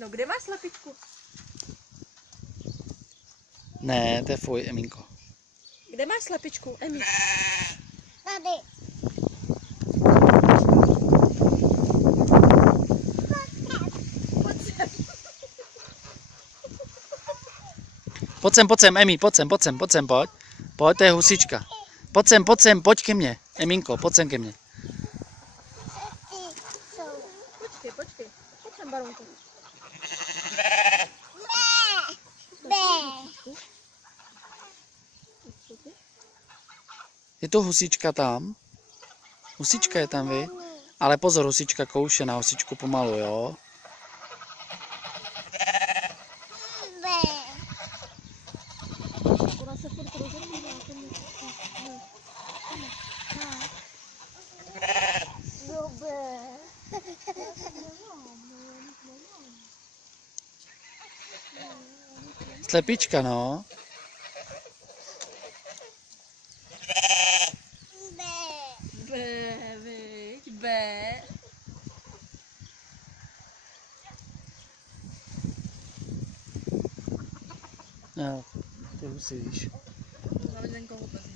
No, kde máš slepičku? Ne, to je fuj, Emínko. Kde máš slepičku, Emi? Tady. Pojď sem, Emi, pojď sem, pojď. Pojď, to je husička. Pojď sem, pojď ke mně. Emínko, pojď sem ke mně. Počkej. Pojď sem, Baronko. Je to husička tam? Husička je tam, vy? Ale pozor, husička kouše, na husičku pomalu, jo? Ona se furt rozhodívá. Slepička, no. Bé. No, ty husy, víš. Máme ten kohout.